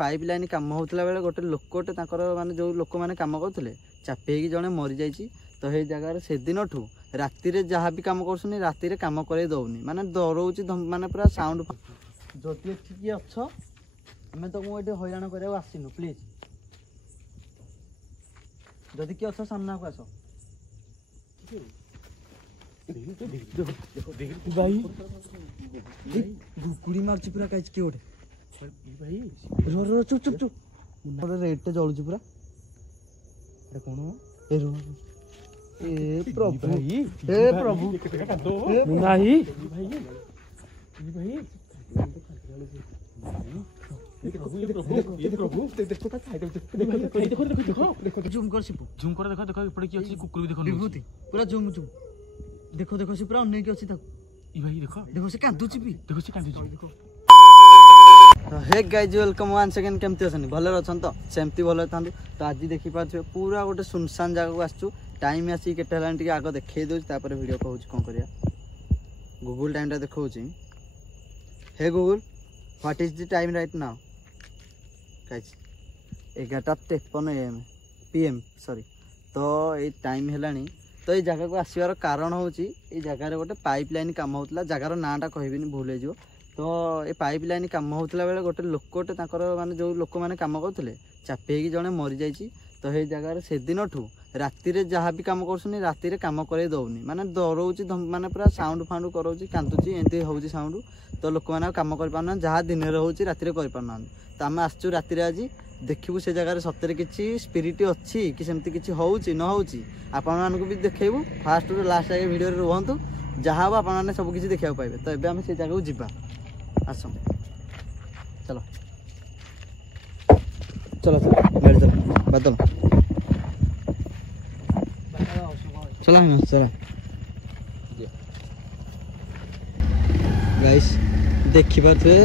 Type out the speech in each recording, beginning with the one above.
Pipe line कम होता बेले गोटे लोकटे माने जो लोक मैंने कम करते चापी जड़े मरी जाइए तो ये जगार से दिन ठू राति जहाँ भी कम कर राति कम कर दौनी माने डरौची माने पूरा साउंड जदि किए अच्छ आम तुमको ये हैरान करा आसनु प्लीज जदि किए अच्छ सामना को आस भाई गुकुड़ी मार्च पूरा कहीं किए गोटे रो रो चुप चुप चुप गोटे रेट जलुची पूरा कौन ए प्रभु ए प्रभु नहीं जूम कर सिपु झुम कर देखो देखो एपटे की अछि कुकुर भी देखो विभूति पूरा जूम जूम देखो देखो से पूरा अनेक अछि ताको ई भाई देखो से कांदुची भी देखो से कांदी देखो hey guys welcome one second केमती अछन भले अछन तो सेमती भले थांतु तो आज देखि पाछे पूरा गोटे सुनसान जगह को आछू टाइम आसी केते हलान टिके आगो देखै दोछ तापर वीडियो कहूछ कोन करिया गूगल टाइम टा देखौची hey Google what is the time right now guys 11:53 AM PM sorry तो ये टाइम हेलानी तो ये जगह को आसवार कारण होची ये जगह गोटे पाइप लाइन काम होतला जगार नाटा कहबिनी भूल हो तो ये पाइप लाइन कम होता बेले गोटे लोकटे माने जो लोक मैंने कम करते चापी जड़े मरी जाइए तो ये जगार से दिन ठू राति जहाँ भी कम कर राति कम कर दौनी माने डरौची माने पूरा साउंड फाउंड कराऊँ कांदुची एमती हो साउंड तो लोक मैंने कम कर जहाँ दिन में हो राति करना तो आम आसचु राति आज देखू से जगह सतरे किसी स्पिरिट अच्छी कि सेमती किसी होउची न होउची आपण मानक भी देखैबू फास्ट रु लास्ट आगे वीडियो रे रहंतु जहाँ हो आपण माने सब किसी देखा पाइबे तो एबे आम से जगह को जिबा आस चलो चलो चलो गाड़ी चलो बादल चला चला गाइस देखि पाथे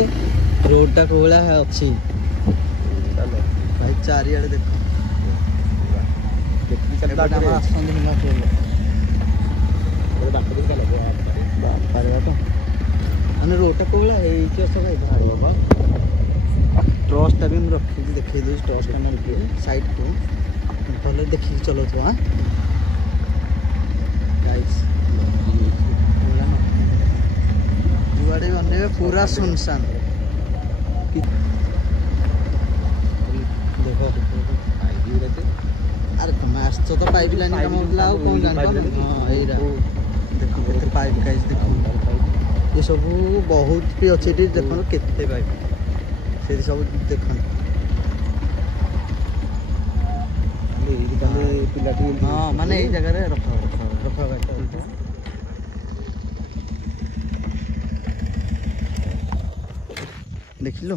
रोड को भला है अच्छी चलो भाई चारियाडे देखो देखि चल बाटा में आसन दिन ना खेल ओरे बाप दिन का लगो बाप पारे बाटा अने रोड को भला है कि सब भाई बाबा ट्रस्ट टा भी हम रखी देखै दे ट्रस्ट कैमरा के साइड को पहले देखि चलो तो हां गाइस जुआड़े बने पूरा सुनसान देखो अरे तुम आस तो पाइप लाइन काम होता कौन जान हाँ यहीरा देखो केते पाइप गाइस देखो ये सब बहुत भी अच्छे देखो केते पाइप से सब देखो हाँ माने यही जगह रखा रखा रखा देख लो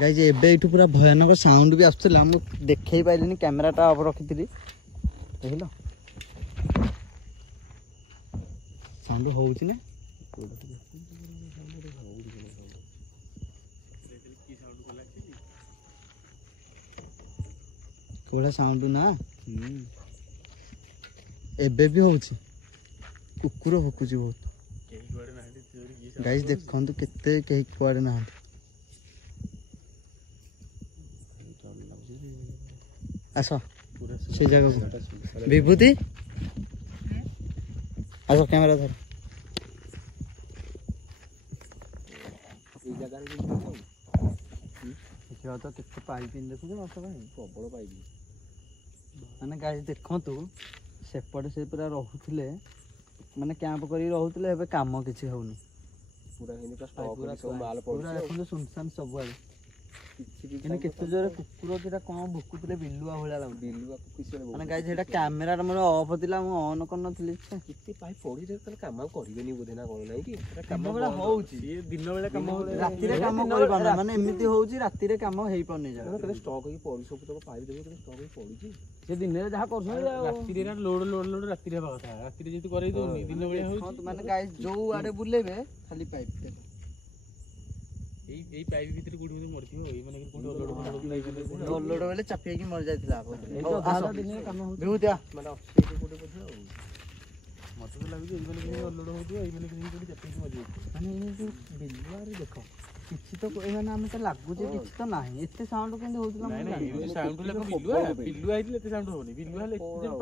गाइज एबे एठू पूरा भयानक साउंड भी आसुला हम देखै पाइलिनी कैमराटा ऑफ रखी देख लो साउंड होउची ना कोड़ा साउंड ना एबे भी होउची कुकुर भुकुची बहुत गाइज देखंतु केते केही कुआडे ना आस से जगह विभूति आस कैमरा धर तो केते पाइप देखु प्रबल पाइप माने गाइस देखंतु सेपटे से पूरा रहउथिले माने कैंप करी रहउथिले एबे काम किछि होउनी पूरा सब माल पड़ुछ पूरा सुनसान सब आइ एने केते जोरे कुकुर जेटा कोन भुकुतले बिल्लुआ होला लागु बिल्लुआ कुकुर माने गाइस हेटा कैमरा रे मोर ऑफ दिला मु ऑन कर नथली किते पाइ पड़ी रे तले काम करिवेनी बोधे ना कोन नै कि काम बेला होउची ये दिन बेला काम राति रे काम करि पाना माने एमिति होउची राति रे काम हेई पने जा तले स्टॉक होई पड़ी सब तो पाइ देबो तले स्टॉक होई पड़ुची से दिन रे जहा करछो राति रे लोड राति रे बाथा राति रे जेतु करै दोनी दिन बेला होउची माने गाइस जो आडे बुलेबे खाली पाइप देखो पाइप भीतर गुडी गुडी मरथियो एई माने कोन लोड बेले चापी की मर जायतिला ए तो आधा दिन काम हो बेहुतिया माने ऑक्सीजन कोडे पछे मते तो लागि एई माने लोड होतियो एई माने कोन चापी की मर जाय माने ए जो बिल्लुआ रे देखो କିଛି ତ ମାନେ ଆମେ ତ ଲାଗୁଛି କିଛି ତ ନାହିଁ ଏତେ ସାଉଣ୍ଡ କେମିତି ହଉଥିଲା ନାଇଁ ମୁଁ ନାଇଁ ଜାଣିନି। ଏଇ ସାଉଣ୍ଡ ହେଲା ବିଲୁଆ ହେଇଥିଲେ ଏତେ ସାଉଣ୍ଡ ହବନି ବିଲୁଆ ହେଲେ ଏତେ ଦିନ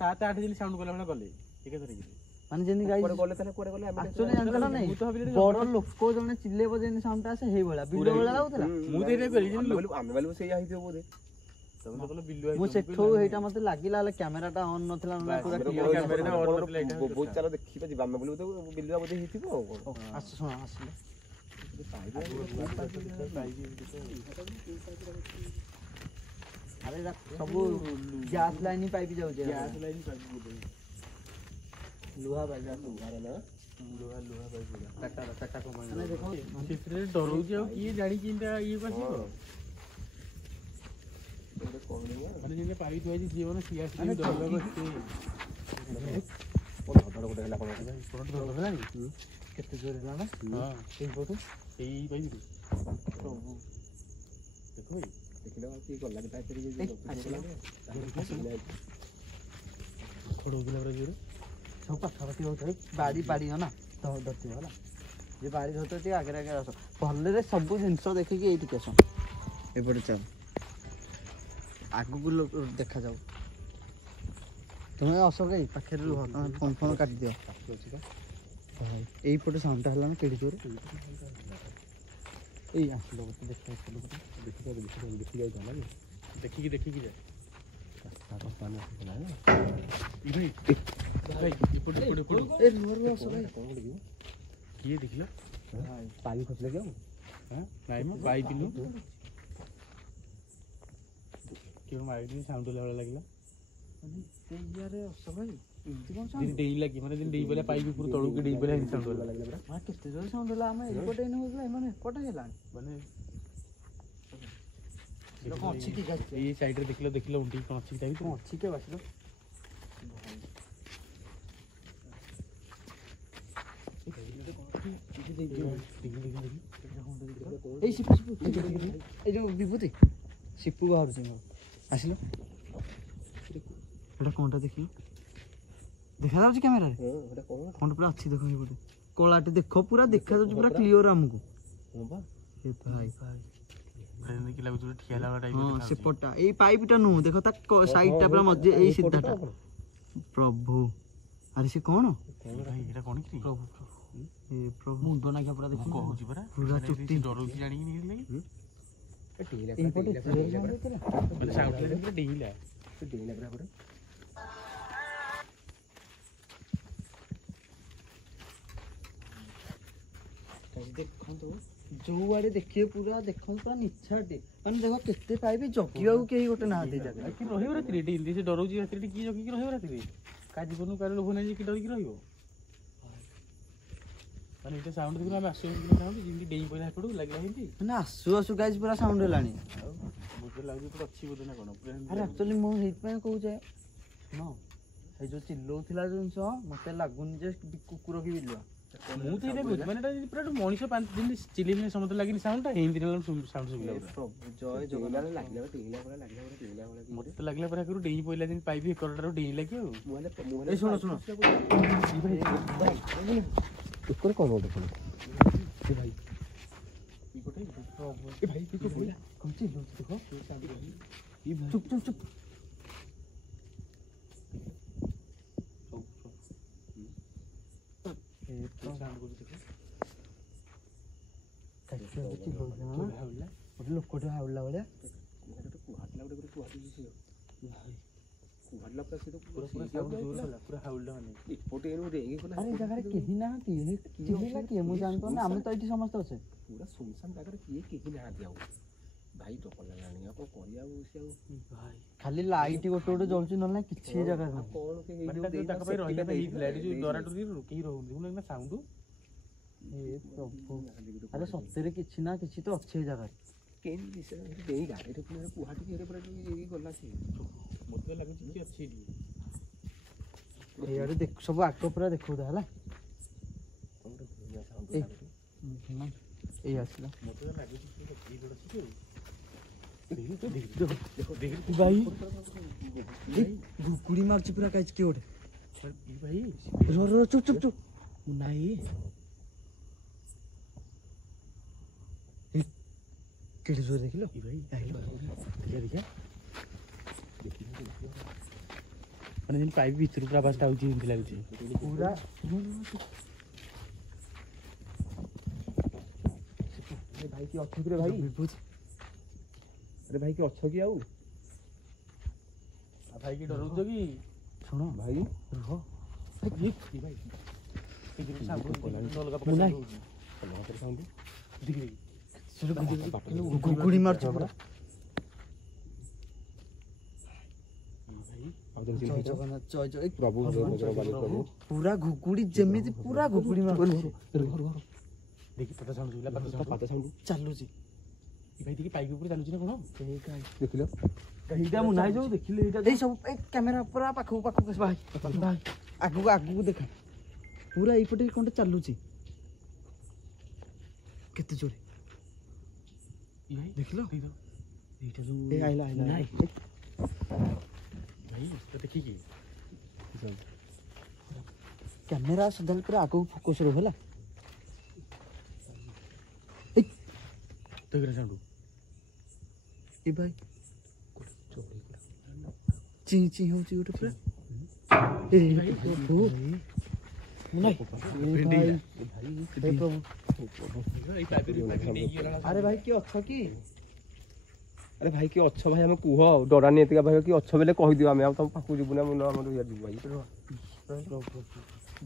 7-8 ଦିନ ସାଉଣ୍ଡ କଲା ଭଳିଆ ଗଲେ ଏକା ଧରିକି ମାନେ ଯେମିତି ଗାଈ ଗଲେ ତାହେଲେ କୁଆଡେ ଗଲେ ଆମେ ଆକ୍ଚୁଆଲି ଜାଣିଛ ନା ନାଇଁ ମୁଁ ତ ଭାବିଲି ବଡ ଲୋକ ଜଣେ ଚିଲେଇବ ଯେମିତି ସାଉଣ୍ଡ ଆସେ ହେଇଭଳିଆ ବିଲୁଆ ଭଳିଆ ଲାଗୁଥିଲା। ମୁଁ ତ ଏଇଟା କହିଲି ଆମେ ଭାବିଲୁ ସେଇଆ ହେଇଥିବ ବୋଧେ। ତମେ ତ କହିଲ ବିଲୁଆ ମୁଁ ସେଠୁ ହେଇଟା ମତେ ଲାଗିଲା ହେଲେ କ୍ୟାମେରାଟା ଅନ୍ ନଥିଲା ନା ପୁରା କ୍ଲିୟର କ୍ୟାମେରାଟା ଅନ୍ ନଥିଲା ଏଇଟା ବହୁତ ଚାଲ ଦେଖିବା ଯିବା ଆମେ ବୋଲି ବିଲୁଆ ବୋଧେ ହେଇଥିବ ଆଉ କଣ। ଆସ ଶୁଣ ଆସିଲେ ଆରେ ସବୁ ଗ୍ୟାସ୍ ଲାଇନ୍ ପାଇପ୍ ଯାଉଛି ଗ୍ୟାସ୍ ଲାଇନ୍ ପାଇପ୍ ଲୁହା ପାଇପ୍ ଲୁହା ପାଇପ୍ ଚାରିଟା କମ୍ପାନୀ ସେଥିରେ ଡରଉଛି ଆଉ କିଏ ଜାଣିକି ଇଏ ଆସିବ ମାନେ ଯେମିତି ପାଇପ୍ ଥୁଆ ହେଇଛି ଯିଏ ମାନେ ସିଏ ଆସିକି ଡରିବାକୁ ହେଲାଣି କେତେ ଜୋରେ ହେଲା ନା ହଁ ସେଇ ପଟୁ ସେଇ ପାଇପ୍ରୁ ସବୁ ଦେଖ ଦେଖିଲା କିଏ ଗଲା କି ଖଡ଼ ହଉଥିଲା ପୁରା ଜୋରେ ସବୁ ପାଖାପାଖି ହଉଥାଏ ବାଡ଼ି ନା ଧରିଥିବ ହେଲା ଯେ ବାଡ଼ି ଧରିଥିବ ଆଗରେ ଆସ ଭଲରେ ସବୁ ଜିନିଷ ଦେଖିକି ଏଇଠିକି ଆସ ଏପଟେ ଚାଲ ଆଗକୁ ଦେଖାଯାଉ ତୁମେ ଆସ ଗାଈ ପାଖରେ ରୁହ ତମେ ଫୋନ୍ କାଟିଦିଅ এইপଟେ ସାଉଣ୍ଡଟା ହେଲା ନା କେଡ଼ି ଜୋରେ ଏଇ ଆସିଲ ଗୋଟେ ଦେଖିକି ଯା କିଏ ଦେଖିଲ ପାଣି ଖସିଲା କି ଆଉ ନାଇଁ ମ ପାଇପ୍ ନୁ କେଉଁ ମାଇକ୍ ସାଉଣ୍ଡ ହେଲା ଭଳିଆ ଲାଗିଲା ସେଇଆରେ ଅସ ଭାଇ ଏମିତି କ'ଣ ଦିନ ଡେଇ ଲାଗି ମାନେ ଦିନ ଡେଇ ପଇଲା ପାଇପ୍ ଉପରୁ ତଳକୁ ଡେଇ ପଇଲା ଏମିତି ସାଉଣ୍ଡ ହେଲା କେତେ ଜୋରେ ସାଉଣ୍ଡ ହେଲା ଆମେ ଏପଟେ ଏଇନେ ହଉଥିଲା ଏମାନେ ଏପଟେ ହେଲାଣି ମାନେ କ'ଣ ଅଛି କି ଗାଈ ଏଇ ସାଇଡରେ ଦେଖିଲ ଉଣ୍ଡି କ'ଣ ଅଛି ତା ଭିତରେ କ'ଣ ଅଛି କେ ବାସିଲ ଏଇ ସିପୁ ଏଇ ଯେଉଁ ବିଭୂତି ସିପୁ ବାହାରୁଛି ମୋର ଆସିଲ ଏଇଟା କ'ଣଟା ଦେଖିଲ ଦେଖାଯାଉଛି କ୍ୟାମେରାରେ କ'ଣ ପୁରା ଅଛି ଦେଖ ଏଇପଟେ କଳାଟେ ଦେଖ ପୁରା ଦେଖାଯାଉଛି ପୁରା କ୍ଲିଅର ଆମକୁ ଭାଇ ହଁ ସେପଟଟା ଏଇ ପାଇପଟା ନୁହଁ ଦେଖ ତା ସାଇଡଟା ପୁରା ମଝି ଏଇ ସିଧାଟା ପ୍ରଭୁ ଆରେ ସେ କ'ଣ ପ୍ରଭୁ ପ୍ରଭୁ ମୁଣ୍ଡ ନାଖିଆ ପୁରା ଦେଖି କହୁଛି ପରା ପୁରା ଚୁଟି ଡରଉଛି ଜାଣିକି ଏଇପଟେ ମାନେ ସାଉଣ୍ଡ ଡେଇଁଲା ଦେଖନ୍ତୁ ଯୋଉଆଡେ ଦେଖିବେ ପୁରା ଦେଖନ୍ତୁ ପୁରା ନିଛାଟେ ମାନେ ଦେଖ କେତେ ପାଇବେ ଜଗିବାକୁ କେହି ଗୋଟେ ନାହାନ୍ତି ଜାଗାରେ କି ରହିବ ରାତିରେ ଡେଇଁଲି ସେ ଡରଉଛି ରାତିରେ କିଏ ଜଗିକି ରହିବ ରାତିରେ କାହା ଜୀବନକୁ କାହାର ଲୋଭ ନାହିଁ କି ଡରିକି ରହିବ ମାନେ ଏଇଟା ସାଉଣ୍ଡ ଦେଖୁନ ଆମେ ଆସିବୁ ସାଉଣ୍ଡ ଯେମିତି ଡେଇଁ ପଇଲା ଏପଟକୁ ଲାଗିଲା ଏମିତି ମାନେ ଆସୁ ଆସୁ ଗାଇଜ ପୁରା ସାଉଣ୍ଡ ହେଲାଣି ଆଉ ମୋତେ ଲାଗୁଛି ପୁରା ଅଛି ବୋଧେ ନା କ'ଣ ଆରେ ଆକ୍ଚୁଆଲି ମୁଁ ସେଇଥିପାଇଁ କହୁଛେ ହଁ ସେଇ ଯୋଉ ଚିଲଉଥିଲା ଜିନିଷ ମତେ ଲାଗୁନି ଯେ କୁକୁର କି ବିଲୁଆ ମୁଁ ତ ଏଇଟା କହୁଛି ମାନେ ଏଇଟା ପୁରା ମଣିଷ 5 ଦିନ ଚିଲେଇଲେ ସମସ୍ତେ ଲାଗିନି ସାଉଣ୍ଡଟା ଏମିତି ସାଉଣ୍ଡ ଶୁଭିଲା ଜୟ ଜଗନ୍ନାଥ ମୋତେ ଲାଗିଲା ପୁରା ଆଗରୁ ଡେଇଁ ପଇଲା ଯେମିତି ପାଇପ୍ ଏକରଟାରୁ ଡେଇଁଲା କି ଆଉ ଏଇ ଶୁଣ ଏକରେ କ'ଣ ଗୋଟେ ଭାଇ ଚୁପ ଚୁପ ଚୁପ ଗୋଟେ ଲୋକଟେ ହାଉଲା ଭଳିଆ ଆରେ ଜାଗାରେ କେହି ନାହାନ୍ତି ଚିଲେଇଲା କିଏ ମୁଁ ଜାଣିପାରୁନି ଆମେ ତ ଏଇଠି ସମସ୍ତେ ଅଛେ ପୁରା ସୁନସାନ ଜାଗାରେ କେହି ନାହାନ୍ତି ଆଉ ଭାଇ ଟପର ଲାଗିଲାଣି ଆଉ କ'ଣ କରିବା ଆଉ ସେ ଆଉ ଖାଲି ଲାଇଟ୍ ଗୋଟେ ଗୋଟେ ଜଳୁଛି ନହେଲେ ନାହିଁ କିଛି ଜାଗାରେ ନାହିଁ କ'ଣ ତାଙ୍କ ପାଇଁ ରହିବା ପାଇଁ ହେଇଥିଲା ଏଠି ଯୋଉ ଡରାଡରିରୁ କେହି ରହୁନି ନା ସାଉଣ୍ଡ ଆରେ ସତରେ କିଛି ନା କିଛି ତ ଅଛି ଏ ଜାଗାରେ କେମିତି ଡେଇଁଲା ଏଠି ପୁଣି କୁହାଟି ପୁରା ଗଲା ସେ ମୋତେ ଲାଗୁଛି କି ଅଛି ଏଠି ଏଇଆଡେ ଦେଖ ସବୁ ଆଗ ପୁରା ଦେଖଉଥା ହେଲା ଏଇ ଆସିଲା ମୋତେ ଲାଗୁଛି ଭାଇ ଘୁକୁଡି ମାରୁଛି ପୁରା କାହିଁକି କିଏ ଗୋଟେ ଭାଇ ଚୁପ ଚୁପ ଚୁପ ନାଇଁ କେଡେ ଜୋର ଦେଖିଲ ଏ ଭାଇ ଦେଖିଆ ଦେଖିଆ ମାନେ ଯେମିତି ପାଇପ୍ ଭିତରୁ ପୁରା ଆବାଜଟା ହେଉଛି ଏମିତି ଲାଗୁଛି ପୁରା ଭାଇ କି ଅଛ କି ରେ ଭାଇ? ଆରେ ଭାଇ କି ଅଛ କି ଆଉ? ଭାଇ କି ଡରୁଛ କି? ଶୁଣ ଭାଇ ରୁହ ଗୁଗୁଡି ମାରୁଛି ପୁରା ଜୟ ଜଗନ୍ନାଥ ଜୟ ଜୟ ପ୍ରଭୁ ପ୍ରଭୁ ପୁରା ଘୁଗୁଡି ଯେମିତି ପୁରା ଘୁଗୁଡି ମାରୁଛି ଦେଖି ପାଦ ସାଉଣ୍ଡ ଶୁଭିଲା ପାଦ ସାଉଣ୍ଡ ଚାଲୁଛି ଏ ଭାଇ ଦେଖି ପାଇପ୍ ଉପରେ ଚାଲୁଛି ନା କଣ ଦେଖିଲ ଏଇଟା ମୁଁ ନାହିଁ ଯୋଉ ଦେଖିଲି ଏଇଟା ଏଇ ସବୁ ଏ କ୍ୟାମେରା ପୁରା ପାଖକୁ ପାଖକୁ ଭାଇ ଭାଇ ଆଗକୁ ଆଗକୁ ଦେଖା ପୁରା ଏଇପଟେ କଣଟେ ଚାଲୁଛି କେତେ ଜୋରେ ଦେଖିଲ ଏଇଟା ଯୋଉ ଏ ଆଇଲା ଆଇଲା ନାଇଁ ଭାଇ ତ ଦେଖିକି କ୍ୟାମେରା ସଦାବେଳେ ପୁରା ଆଗକୁ ଫୋକସ୍ ରହିବ ହେଲା ଦେଖ ସାଉଣ୍ଡ ଏ ଭାଇ ଚି ଚି ହଉଛି ଗୋଟେ ପୁରା ଏ ପ୍ରଭୁ ଆରେ ଭାଇ କିଏ ଅଛ କି? ଆରେ ଭାଇ କି ଅଛ ଭାଇ ଆମେ କୁହ ଡରାନି ଏତିକା ଭାଇ କି ଅଛ ବେଲେ କହିଦିଅ ଆମେ ଆଉ ତମ ପାଖକୁ ଯିବୁ ନା ଆମର ଯିବୁ ଭାଇ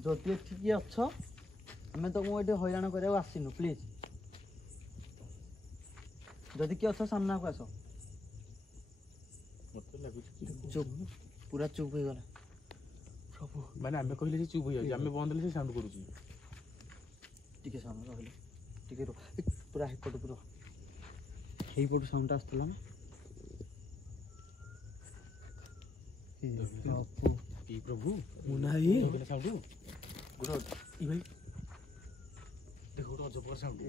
ଯଦି ଏଠି କିଏ ଅଛ ଆମେ ତମକୁ ଏଠି ହଇରାଣ କରିବାକୁ ଆସିନୁ ପ୍ଲିଜ ଯଦି କିଏ ଅଛ ସାମ୍ନାକୁ ଆସ ମତେ ଲାଗୁଛି ଚୁପ୍ ପୁରା ଚୁପ୍ ହେଇଗଲା ସବୁ ମାନେ ଆମେ କହିଲେ ସେ ଚୁପ୍ ହେଇଯାଉଛି ଆମେ ବନ୍ଦ ହେଲେ ସେ ସାଉଣ୍ଡ କରୁଛି ଟିକେ ସାଉଣ୍ଡ ରହିଲେ ଟିକେ ରୁହ ପୁରା ଏପଟକୁ ରୁହ এইপଟୁ ସାଉଣ୍ଡଟା ଆସୁଥିଲା ନା ଏ ପ୍ରଭୁ ମୁଁ ନାହିଁ ସାଉଣ୍ଡ ଗୋଟେ ଇ ଭାଇ ଦେଖ ଗୋଟେ ଅଜବ ସାଉଣ୍ଡ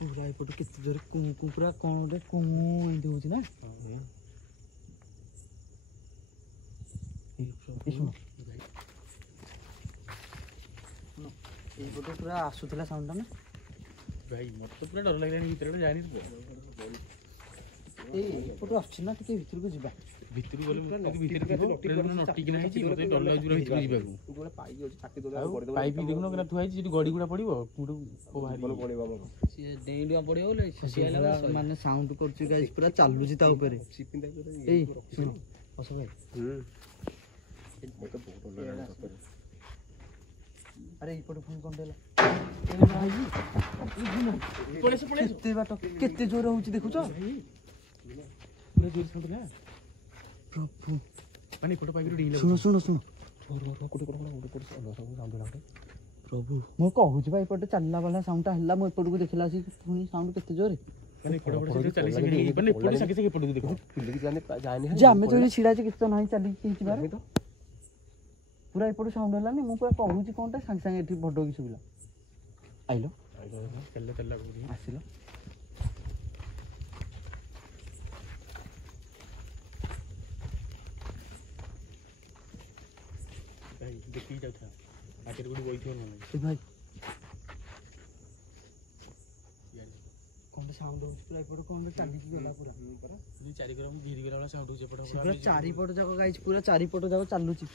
ପୁରା ଏପଟୁ କେତେ ଜୋରେ କୁଁ ପୁରା କ'ଣ ଗୋଟେ କୁଁ ଏମିତି ହେଉଛି ନା এইପଟୁ ପୁରା ଆସୁଥିଲା ସାଉଣ୍ଡଟା ନା ଭାଇ ମତେ ପୁରା ଡର ଲାଗିଲାନି ଭିତରେ ଗୋଟେ ଜାଣି এইପଟୁ ଆସୁଛି ନା ଟିକେ ଭିତରକୁ ଯିବା ଭିତରକୁ ଗଲେ ଭିତରେ ନଟିକିନା ହେଇଛି ମତେ ଡର ଲାଗୁଛି ପୁରା ଭିତରକୁ ଯିବାକୁ ପାଇପ୍ ଦେଖୁନ କେନା ଥୁଆ ହେଇଛି ସେଠି ଗଡ଼ି ଗୁଡ଼ା ପଡ଼ିବ ମାନେ ସାଉଣ୍ଡ କରୁଛି ଗାଇସ୍ ପୁରା ଚାଲୁଛି ତା ଉପରେ ଏଇ ଶୁଣ ହସ ଭାଇ ଆରେ এইପଟେ ପୁଣି କ'ଣ ଦେଲା କେତେ ବାଟ କେତେ ଜୋର ହଉଛି ଦେଖୁଛ ପ୍ରଭୁ ମାନେ ଗୋଟେ ପାଇପ୍ ଶୁଣ ଶୁଣ ଶୁଣ ପ୍ରଭୁ ମୁଁ କହୁଛି ବା ଏପଟେ ଚାଲିଲା ବାଲା ସାଉଣ୍ଡଟା ହେଲା ମୁଁ ଏପଟକୁ ଦେଖିଲା ଆସିକି ପୁଣି ସାଉଣ୍ଡ କେତେ ଜୋରେ ଯେ ଆମେ ତ ଏଠି ଛିଡ଼ା ଅଛି କିଛି ତ ନାହିଁ ଚାଲିକି ଯିବାର ପୁରା ଏପଟୁ ସାଉଣ୍ଡ ହେଲାନି ମୁଁ ପୁରା କହୁଛି କ'ଣଟା ସାଙ୍ଗେ ସାଙ୍ଗେ ଏଠି ଭଡକି ଶୁଭିଲା ଆଇଲ ଆସିଲ ଦେଖିକି ଯାଉଥିଲା ଆଗରେ ଗୋଟେ ବଇଥିବ ଏ ଭାଇ କ'ଣ ସାଉଣ୍ଡ ହେଉଛି ପୁରା ଏପଟେ କ'ଣ ଚାଲିକି ଗଲା ପୁରା ଚାରିକର ଘିରି ଗଲା ସାଉଣ୍ଡ ହେଉଛି ଏପଟେ ପୁରା ଚାରିପଟ ଯାକ ଗାଇଛି ପୁରା ଚାରିପଟ ଯାକ ଚାଲୁଛି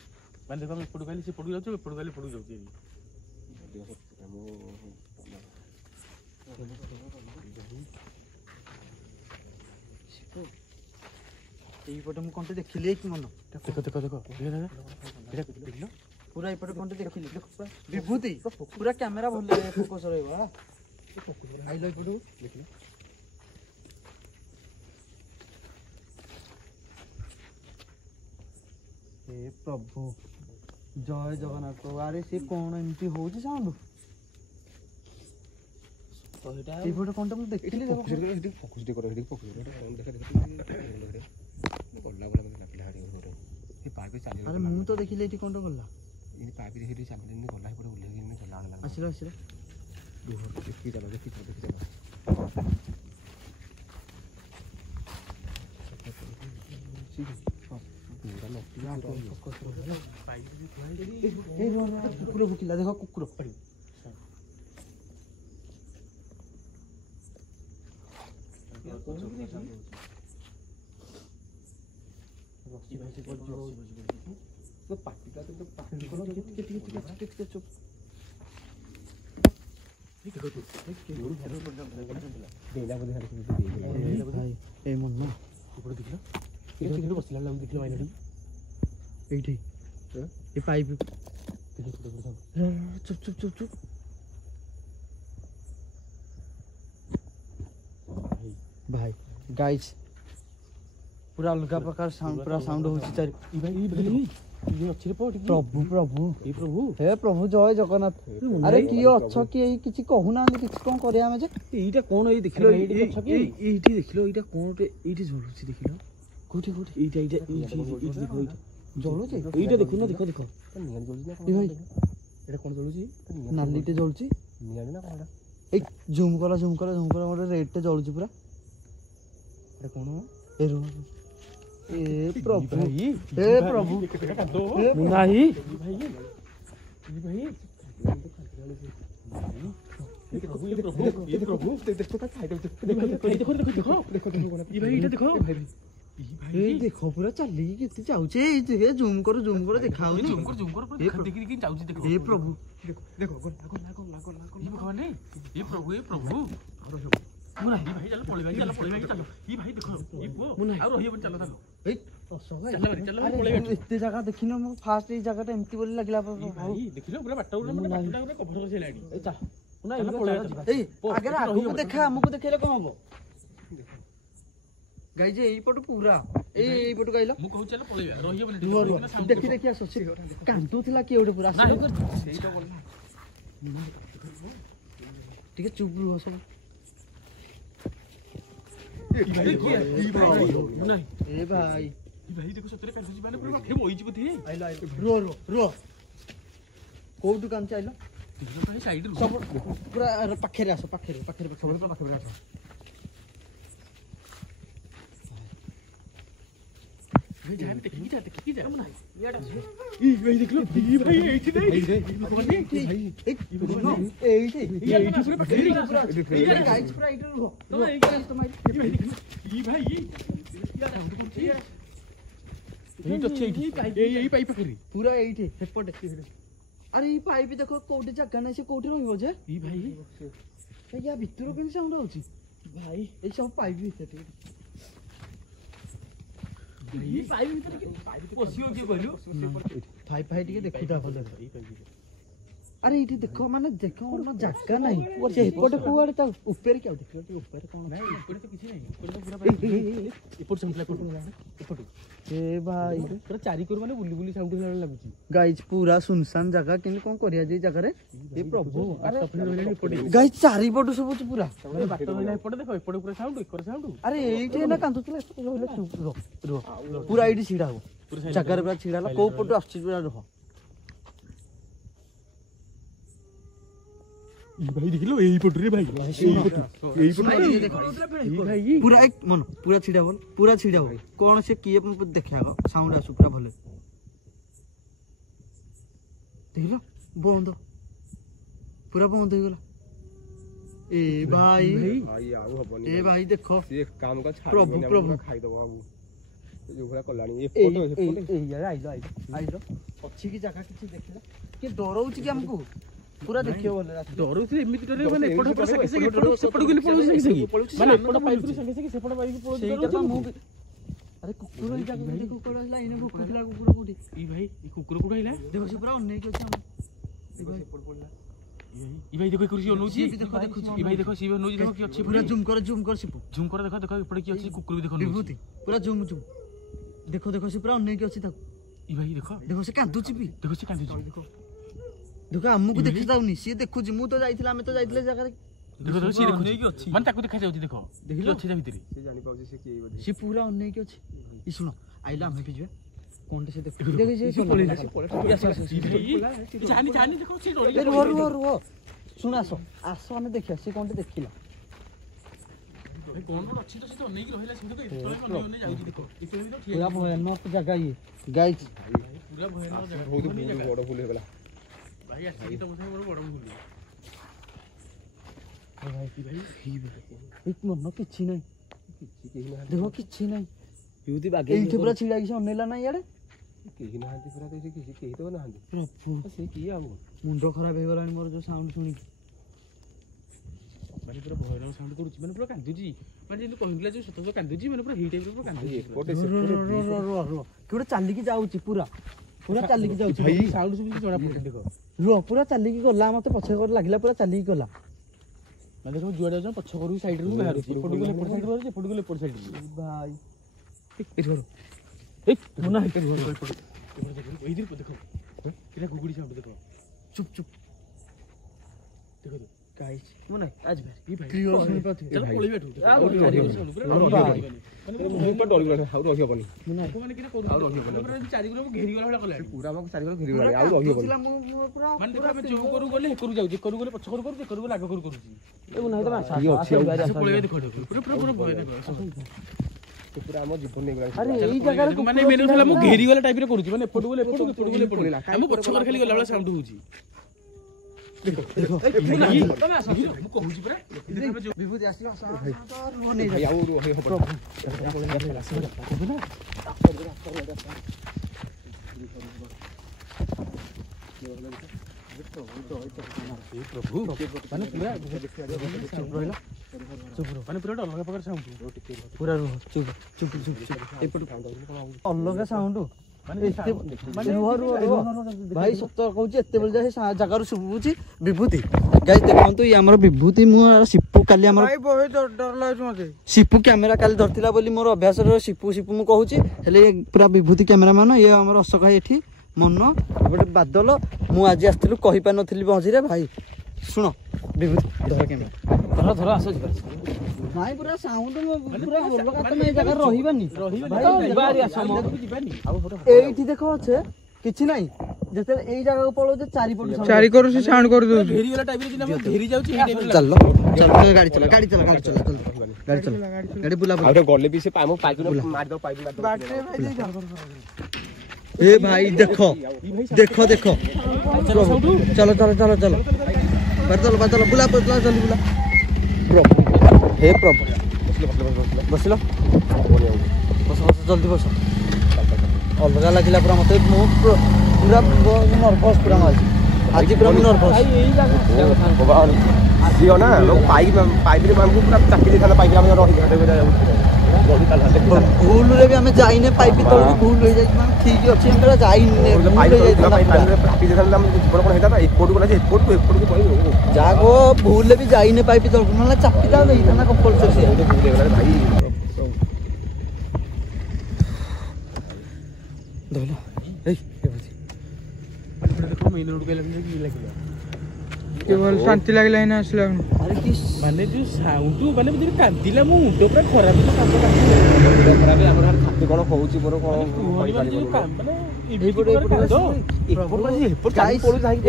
ମାନେ ଦେଖ ଆମେ ଏପଟକୁ ଖାଲି ସେପଟକୁ ଯାଉଛୁ ଏପଟକୁ ଖାଲି ଏପଟକୁ ଯାଉଛି এইପଟେ ମୁଁ କ'ଣଟେ ଦେଖିଲି କି ମନ ଦେଖ ଦେଖ ଦେଖ ଦେଖିଲ ପୁରା ଏପଟେ କ'ଣଟେ ଦେଖିଲି ବିଭୂତି ପୁରା କ୍ୟାମେରା ଭଲ ଫୋକସ୍ ରହିବ ହେଲା ଆଇଲ ଏପଟକୁ ଦେଖିଲ हे प्रभु जय जगन्नाथ प्रभु अरे सी कौन एमती होची साउंड तो एटा एपटे कोनटा मु देखिली फोकस टे करो फोकस टे फोन देखा देखा गल्ला गल्ला मतलब पिला हाडी गोरे ए पाइप चाली अरे मु तो देखिले एटी कोनटा गल्ला इ पाइप देखि चाली दिन गल्ला पड़े उल्ले दिन गल्ला गल्ला आसिला आसिला देखि चलो कुकुर भुकिला देख कुकुर ପାଟିଟା ତ ପାଟି ଟିକେ ଚୁପ ଭାଇ ଏଇ ମନ ଦେଖିଲ ବସିଲା ବେଳକୁ ଦେଖିଲ ମାଇନାଟି এইটি এই পাইপ চুপ চুপ চুপ চুপ ভাই গাইস পুরা অলগা প্রকার সাউন্ড পুরা সাউন্ড হচ্ছে চারি প্রভু প্রভু হে প্রভু জয় জগন্নাথ আরে কি অছ কি এই কিছু কহু না কিছু কোন করে আমি যে এইটা কোন এই দেখিলো এইটি দেখিলো এইটা কোনটে এইটি ঝলুছি দেখিলো কোটি কোটি এইটা এইটা এইটি দেখো এইটা জলুছে এইটা দেখো না দেখো দেখো এই ভাই এটা কোন জ্বলুছি নালিতে জ্বলছি নিয়ানি না কোনটা এই জুম করা মোটে রেডটা জ্বলুছি পুরা এটা কোন এই রো এ প্রভু এ প্রভু নাই ভাই ভাই দেখো পুরা চালিকি কেতে যাଉଛି জুম করে দেখাଉନି জুম কর দেখি দেখি যাଉଛି দেখো ଏ ପ୍ରଭୁ দেখো ଭଗବାନ ଏ ପ୍ରଭୁ ମୁଁ ନାହିଁ ଭାଇ ଚାଲ ପଳେଇବା ଚାଲ ଇ ଭାଇ ଦେଖ ଇ ପୁଅ ଆଉ ରହିବନି ଚାଲ ଚାଲ ଏଇ ଚାଲ ପଳେଇବା ଏତେ ଜାଗା ଦେଖିନ ମୁଁ ଫାଷ୍ଟ ଏଇ ଜାଗାଟା ଏମିତି ବୋଲି ଲାଗିଲା ଭାଇ ଦେଖିଲ ପୁରା ବାଟ ଗୁରା ମାନେ ବାଟଟା ଗୁରା କଭର କରିସାରିଲାଣି ଏଇ ଚା ଏଇ ଆଗରେ ଆଗକୁ ଦେଖା ଆମକୁ ଦେଖେଇଲେ କଣ ହବ ଗାଇ ଯେ ଏଇପଟୁ ପୁରା ଏଇପଟୁ ଗାଇଲ ମୁଁ କହୁଛି ଚାଲ ପଳେଇବା ରହିବନି ଦେଖି ଆସ କାନ୍ଦୁଥିଲା କିଏ ଗୋଟେ ପୁରା ଆସିଲ ଟିକେ ଚୁପ ରୁହ ସବୁ ଏ ଭାଇ ଭାଇ ଦେଖ ସତରେ କାନ୍ଦୁଛି ମାନେ ପୁରା ପାଖରେ ବଇଛି ବୋଧେ ରୁହ କୋଉଠୁ କାନ୍ଦୁଛି ଆଇଲ ଭାଇ ସାଇଡରୁ ସବୁ ପୁରା ପାଖରେ ଆସ ପାଖରେ ଆସ ଭାଇ ଯାହା ଦେଖିକି ଯା ମୁଁ ନାହିଁ ଇ ଭାଇ ଦେଖିଲ ଇ ଭାଇ ଏଇଠି ନାହିଁ ଏଇଠି ପୁରା ପାଖରେ ଗାଇସ୍ ପୁରା ଏଇଠି ରୁହ ଇ ଭାଇ ଏଇଠି ଅଛି ଏଇ ପାଇପ ପାଖରେ ପୁରା ଏଇଠି ସେପଟେ ଆରେ ଏଇ ପାଇପ ଦେଖ କୋଉଠି ଜାଗା ନାହିଁ ସେ କୋଉଠି ରହିବ ଯେ ଇ ଭାଇ ୟା ଭିତରୁ କେମିତି ସାଉଣ୍ଡ ହଉଛି ଭାଇ ଏଇ ସବୁ ପାଇପ ଭିତରେ ଭାଇ ଟିକେ ଦେଖୁଥା ଭଲ ଆରେ ଏଇଠି ଦେଖ ମାନେ ଦେଖ କଣ ଜାଗା ନାହିଁ ସେ ଏପଟେ କୁଆଡେ ତା ଉପରେ କି ଆଉ ଦେଖିବ ଉପରେ କଣ ଉପରେ ତ କିଛି ନାହିଁ ଏପଟ ଏ ଭାଇ ପୁରା ଚାରି କରୁ ମାନେ ବୁଲି ସାଉଣ୍ଡ ହେଲା ଲାଗୁଛି ଗାଇଜ ପୁରା ସୁନସାନ ଜାଗା କିନ୍ତୁ କଣ କରିବା ଯେ ଜାଗାରେ ଏ ପ୍ରଭୁ ଗାଇଜ ଚାରିପଟୁ ସବୁ ପୁରା ବାଟ ରହିଲା ଏପଟେ ଦେଖ ଏପଟେ ପୁରା ସାଉଣ୍ଡ ଆରେ ଏଇଠି ନା କାନ୍ଦୁଥିଲା ରହିଲା ରୁହ ପୁରା ଏଇଠି ଛିଡା ହବ ଜାଗାରେ ପୁରା ଛିଡା ହେଲା କୋଉ ପଟୁ ଆସୁଛି ପୁରା ରୁହ ଭାଇ ଦେଖିଲ ଏଇପଟରେ ଭାଇ ପୁରା ମନ ପୁରା ଛିଡା ହବ କଣ ସେ କିଏ ଦେଖିବା ସାଉଣ୍ଡ ଆସୁ ପୁରା ଭଲ ଦେଖିଲ ବନ୍ଦ ପୁରା ବନ୍ଦ ହେଇଗଲା ଏ ଭାଇ ଆଉ ହବନି ଏ ଭାଇ ଦେଖ ସିଏ କାମ କା ଛାଡି ପ୍ରଭୁ ଖାଇଦବ ବାବୁ ଯୋଉ ଭଳିଆ କଲାଣି ଆଇଲ ଅଛି କି ଜାଗା କିଛି ଦେଖିଲା କିଏ ଡରଉଛି କି ଆମକୁ ପୁରା ଦେଖିବ ଭଲ ଡରୁଥିଲେ ଏମିତି ଡରେ ମାନେ ଏପଟ ସେପଟ ସେପଟକୁ ପଳଉଛି ମାନେ ଏପଟ ପାଇପରୁ ସାଙ୍ଗେ ସେପଟ ପାଇପ ପଳଉଛି ଆରେ କୁକୁର ଏଇ ଜାଗା କୁକୁର ହେଲା ଏଇନେ ଭୁକୁଥିଲା କୁକୁର କୋଉଠି ଏଇ ଭାଇ ଏ କୁକୁର କୋଉଠି ଆଇଲା ଦେଖ ସେ ପୁରା ଅନେଇକି ଅଛି ଆମ ଇ ଭାଇ ଦେଖ କରୁଛି ଅନଉଛି ଦେଖୁଛି ଇ ଭାଇ ଦେଖ ସିଏ ଅନଉଛି ଦେଖ କି ଅଛି ପୁରା ଜୁମ କର ସିପୁ ଝୁମ କର ଦେଖ ଏପଟେ କି ଅଛି କୁକୁର ବି ଦେଖ ବିଭୂତି ପୁରା ଜୁମ ଦେଖ ସେ ପୁରା ଅନେଇକି ଅଛି ତାକୁ ଇ ଭାଇ ଦେଖ ସେ କାନ୍ଦୁଛି ବି ଦେଖ ସେ କାନ୍ଦୁଛି ଦେଖ ଆମକୁ ଦେଖାଯାଉନି ସିଏ ଦେଖୁଛି ମୁଁ ତ ଯାଇଥିଲି ଆମେ ତ ଯାଇଥିଲେ ଜାଗାରେ ଦେଖ ସିଏ ଦେଖୁଛି ଅଛି ମାନେ ତାକୁ ଦେଖାଯାଉଛି ଦେଖ ଦେଖିଲ ଅଛି ତା ଭିତରେ ସେ ଜାଣି ପାଉଛି ସେ କିଏ ବୋଧେ ସେ ପୁରା ଅନେଇକି ଅଛି ଇ ଶୁଣ ଆଇଲା ଆମେ ବି ଯିବା କୋଣଟେ ସେ ଦେଖ ଜାନି ଦେଖ ସେ ରୁହ ଶୁଣ ଆସ ଆମେ ଦେଖିବା ସେ କୋଣଟେ ଦେଖିଲା ଭାଇ କଣ ଅଛି ତ ସେ ଅନେଇକି ରହିଲା ସେ ଦେଖ ଏତେ ଅନେଇ ଯାଉଛି ଦେଖ ପୁରା ଭୟାନକ ଜାଗା ଇଏ ଗାଇଜ ପୁରା ଭୟାନକ ଜାଗା ବହୁତ ବଡ ଭୁଲ ହେଇଗଲା ଭାଇ ଆସିକି ତ ବୋଧେ ବଡ ଭୁଲ ଭାଇ ମନ କିଛି ନାହିଁ କେହି ନାହାନ୍ତି ଦେଖ କିଛି ନାହିଁ ବିଭୂତି ଏଇଠି ପୁରା ଛିଡ଼ା ହେଇକି ସେ ଅନେଇଲା ନା ଇଆଡ଼େ କେହି ନାହାନ୍ତି ପୁରା ତ ଏଠି କେହି ତ ନାହାନ୍ତି ପ୍ରଭୁ ସେ କିଏ ଆଉ ମୁଣ୍ଡ ଖରାପ ହେଇଗଲାଣି ମୋର ଯୋଉ ସାଉଣ୍ଡ ଶୁଣିକି ମାନେ ପୁରା ଭୟର ସାଉଣ୍ଡ କରୁଛି ମାନେ ପୁରା କାନ୍ଦୁଛି ମାନେ ଯେମିତି କହିଥିଲା ଯେ ସତ କାନ୍ଦୁଛି ମାନେ ପୁରା ହେଇ ଟାଇପର ପୁରା କାନ୍ଦୁଛି ଏପଟେ କିଏ ଗୋଟେ ଚାଲିକି ଯାଉଛି ପୁରା ପୁରା ଚାଲିକି ଯାଉଛି ଭାଇ ସାଉଣ୍ଡ ଶୁଣିକି ଜଣା ପଡୁଛି ଦେଖ ରୁହ ପୁରା ଚାଲିକି ଗଲା ମତେ ପଛ କରି ଲାଗିଲା ପୁରା ଚାଲିକି ଗଲା ମାନେ ଦେଖ ଯୁଆଡେ ଯାଉଛ ପଛ ଘରକୁ ସାଇଡରୁ ବାହାରୁଛି ଏପଟକୁ ଗଲେ ଏପଟ ସାଇଡରୁ ବାହାରୁଛି ଏପଟକୁ ଗଲେ ଏପଟ ସାଇଡରୁ ଭାଇ ଏଇଠି ଘର ଏଇ ମୁନା ଏଇଠି ଘର ଏପଟ ଏଇଠି ଦେଖ ଏଇଟା ଗୁଗୁଡି ସାଉଣ୍ଡ ଦେଖ ଚୁପ ଚୁପ ଦେଖ गाइस मुना आज भाई ये भाई क्लियर सुन पाथि चल पळी बैठू ମୁଁ ପା ଡରି ଗଲାଣି ଆଉ ରହିହବନି मुना कोने किना करू ଆଉ ରହିହବନି पुरा चारि गुरो घेरी गला भला कला ପୁରା ଆମକୁ ଚାରିକର ଘେରି ଗଲାଣି ଆଉ ରହିହବନି पूरा ମାନେ ଦେଖ ଆମେ ଯୋଉ କରୁ ଗଲେ କରୁ ଯାଉଛି କରୁ गले पछ करू करू करू गले आगे करू करूची ए मुना इधर ଇଏ ଅଛି ଆଉ पळी ଦେଖ ପୁରା पुरा पुरा भय देखो ପୁରା ଆମ ଜୀବନ ନେଇଗଲାଣି अरे एई जगह रे ମାନେ मेन होला मु घेरी गला टाइप रे करूची ମାନେ एपटू गले एपटू हम पछ कर खाली गला वाला साउंड होची देखो मुना तमे आस मु कहूची पुरा विभूति आसिलो ଭାଇ ଆଉ ରହିହବନି प्रभु माने पूरा चुप रहिला चुप रह माने पूरा अलग प्रकार साउंड पूरा रुह चुप चुप चुप चुप एपट अलग साउंड माने रुह रुह भाई सत्य कहूची एते बेल जाय जगह रु सुबुची विभूति गाइस देखंतु ये हमर विभूति मु सिप्पू काली हमर भाई बहुत डर लागछ मते सिप्पू कैमरा काली धरतिला बोली मोर अभ्यास रो सिप्पू मु कहूची हेले पूरा विभूति कैमरामैन ये हमर अशोक भाई एठी मन गोटे बादल मु आज आस्तिलु कहि पा नथिली बहजिरे भाई सुनो विभूति धर कैमरा धर धर आसो भाई पूरा साउंड पूरा अलग तमे ए जगह रहिबानी भाई बारी आसो जिबानी एठी देखो छे किछि नाही जते एई जगह को पळो जे चारि पट चारि करू से साउंड कर दो घेरी वाला टाइप रे जिना घेरी जाउची ए टाइप चल चल गाड़ी चला गाड़ी चला गाड़ी चला गाड़ी चला गाड़ी बुला ଆଉ ଗଲେ ବି ସେ ଆମ ପାଇପ ମାରି ଦବ ପାଇପ ए भाई देखो देखो देखो चलो चलो चलो चलो चलो बादल बादल बुला बुला जल्दी बुला प्रभु हे प्रभु बसलो बस बस जल्दी बस अलग लगिला पूरा मते पूरा नर्वस पूरा आज पूरा नर्वस भगवान ଆସିବ ନା ଲୋକ ପାଇପରେ ଆମକୁ ପୁରା ଚାକି ଦେଇଥାନ୍ତା ପାଇପରେ ଆମେ ରହି भूल रे भी हमें जाइने पाइप तळ भूल हो जाई माने ठीक अछि हम जाइने भूल हो जाई ଚାକି ଦେଇଥାନ୍ତା ଆମ ଜୀବନ କଣ ହେଇଥାନ୍ତା ଏପଟକୁ ଗଲା ଯେ ଏପଟକୁ ପଳେଇବ जागो भूल भी जाइने पाइप तळ नला चापी दा नहीं था कंपलसरी से ଭୁଲ ହେଇଗଲା ଭାଇ दोलो ए देखो मेन रोड के लगने की लागला केवल शांति लागला है ना असला अरे किस माने जो साउंड माने जे कांदिला मु मुंड पूरा खराब जो काम ଖରାପ ଆମର ଛାତି କଣ ହଉଛି ମୋର କଣ ମାନେ जो काम माने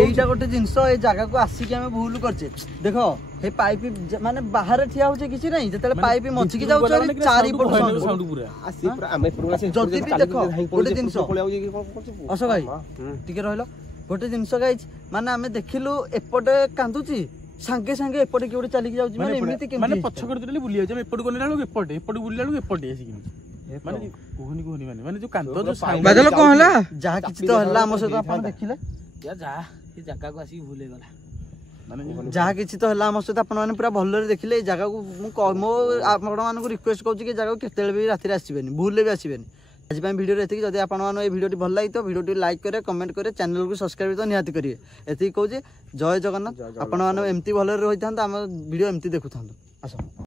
এইটা গোটে জিনিস এই জায়গাକୁ ଆସିକି ଆମେ ଭୁଲ କରିଛେ ଦେଖ हे ପାଇପ ମାନେ ବାହାରେ ଠିଆ ହଉଛେ କିଛି ନାହିଁ ଯେତେବେଳେ ପାଇପ ମଝିକି ଯାଉଛ ଚାରି ପଟ ସାଉଣ୍ଡ ପୁରା ଆସି ପୁରା ଆମେ ପୁରା ସେ ଯଦି ବି ଦେଖ ଗୋଟେ ଜିନିଷ ଅଶୋକ ଭାଇ ଟିକେ ରହିଲ ଗୋଟେ ଜିନିଷ ଗାଇଛି ମାନେ ଆମେ ଦେଖିଲୁ ଏପଟେ କାନ୍ଦୁଛି ସାଙ୍ଗେ ସାଙ୍ଗେ ଏପଟେ କିଏ ଗୋଟେ ଚାଲିକି ଯାଉଛି ମାନେ ଏମିତି ମାନେ କେମିତି ପଛ କରି ଦେଲେ ବୁଲି ଯାଉଛି ଆମେ ଏପଟ ଗଲେ ବେଳକୁ ଏପଟେ ଏପଟେ ବୁଲିଲା ବେଳକୁ ଏପଟେ ଆସିକି ମାନେ କୁହନି କୁହନି ମାନେ ଯୋଉ କାନ୍ଦ ଯୋଉ ସାଉଣ୍ଡ ବାଦଲ କଣ ହେଲା ଯାହା କିଛି ତ ହେଲା ଆମ ସହିତ ଆପଣ ଦେଖିଲେ ଯା ଏ ଜାଗାକୁ ଆସିକି ଭୁଲ ହେଇଗଲା ମାନେ ଯାହା କିଛି ତ ହେଲା ଆମ ସହିତ ଆପଣ ମାନେ ପୁରା ଭଲରେ ଦେଖିଲେ ଏଇ ଜାଗାକୁ ମୁଁ ମୋ ଆପଣ ମାନଙ୍କୁ ରିକ୍ୱେଷ୍ଟ କରୁଛି କି ଜାଗାକୁ କେତେବେଳେ ବି ରାତିରେ ଆସିବେନି ଭୁଲରେ ବି ଆସିବେନି आज वीडियो एतिक जदि आपण मान ए वीडियो भल लगी तो वीडियो लाइक करे कमेंट करे चैनल को सब्सक्राइब तो निहाती करिए एतिक कहूँ जय जगन्नाथ आपण मान एमती भल रही था वीडियो एमती देखु था आस